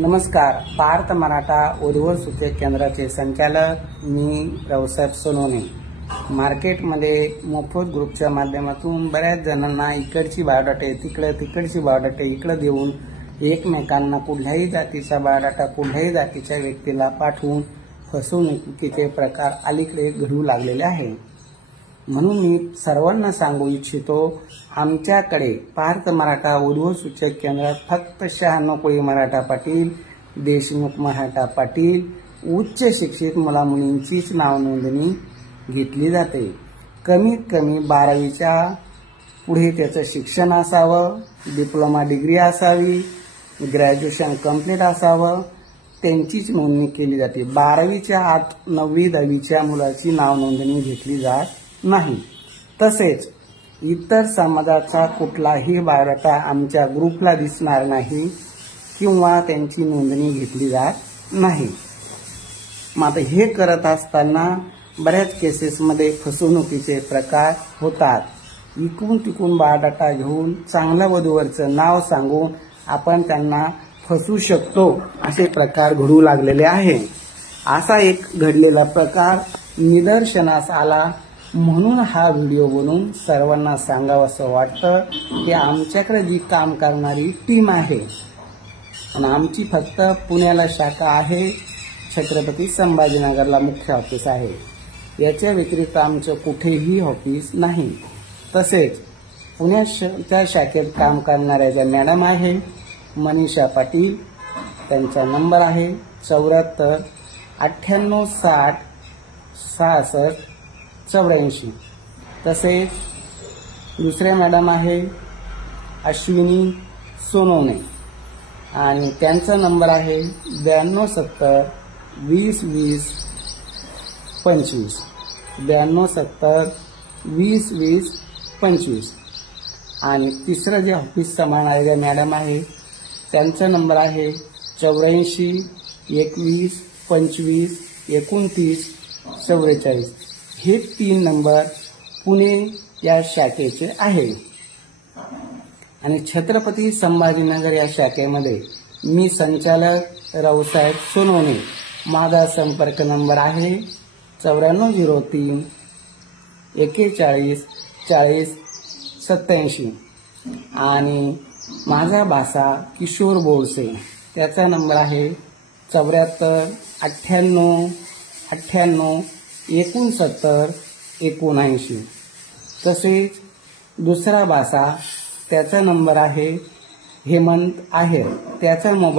नमस्कार. पार्थ मराठा उद्भव सूचक केंद्राचे संचालक मी रावसाहेब सोनवणे. मार्केटमध्ये मोफत ग्रुपच्या माध्यमातून बऱ्याच जणांना इकडची बायोडाटा तिकडची बायोडाटा इकडे देऊन एकमेकांना कुठल्याही जातीचा बायोडाटा कुठल्याही जातीच्या व्यक्तीला पाठवून फसवणुकीचे प्रकार अलीकडे घडू लागलेले आहे. म्हणून मी सर्वांना सांगू इच्छितो, आमच्याकडे पार्थ मराठा उद्भव सूचक केंद्रात फक्त 96 कोळी मराठा पाटील, देशमुख मराठा पाटील, उच्च शिक्षित मुलामुलींचीच नाव नोंदणी घेतली जाते. कमीत कमी 12वीच्या पुढे त्याचं शिक्षण असावं, डिप्लोमा डिग्री असावी, ग्रॅज्युएशन कंप्लीट असावं, त्यांचीच नोंदणी केली जाते. 12वीच्या आत 9वी 10वीच्या मुलाची नाव नोंदणी घेतली जात नाही. तसेच इतर समाजाचा कुठलाही बायोडाटा आमच्या ग्रुपला दिसणार नाही किंवा त्यांची नोंदणी घेतली जात नाही. मात्र हे करत असताना बऱ्याच केसेसमध्ये फसवणुकीचे प्रकार होतात. इकडून तिकडून बायोडाटा घेऊन चांगल्या वधूवरचं नाव सांगून आपण त्यांना फसवू शकतो असे प्रकार घडू लागलेले आहे. असा एक घडलेला प्रकार निदर्शनास आला, म्हणून हा व्हिडिओ बनवून सर्वांना सांगावंसं वाटतं की आमच्याकडे जी काम करणारी टीम आहे आणि आमची फक्त पुण्याला शाखा आहे, छत्रपती संभाजीनगरला मुख्य ऑफिस आहे. याच्या व्यतिरिक्त आमचं कुठेही ऑफिस नाही. तसेच पुण्याच्या शाखेत काम करणाऱ्या ज्या मॅडम आहे मनीषा पाटील, त्यांचा नंबर आहे 74 98 60 66 84. तसेच दुसऱ्या मॅडम आहे अश्विनी सोनवणे आणि त्यांचा नंबर आहे 92 70 20 20 25 92 70 20 20 25. आणि तिसरं जे ऑफिस सांभाळणाऱ्या मॅडम आहे त्यांचा नंबर आहे 84 21 25 29 44. हे 3 नंबर पुणे या शाखेचे आहे. आणि छत्रपती संभाजीनगर या शाखेमध्ये मी संचालक रावसाहेब सोनवणे. माझा संपर्क नंबर आहे 9403 41 40 87. आणि माझा भासा किशोर बोरसे, त्याचा नंबर आहे 74 98 98 69 79. तसेच दुसरा भासा त्याचा नंबर आहे हेमंत आहेर, त्याचा मोबाईल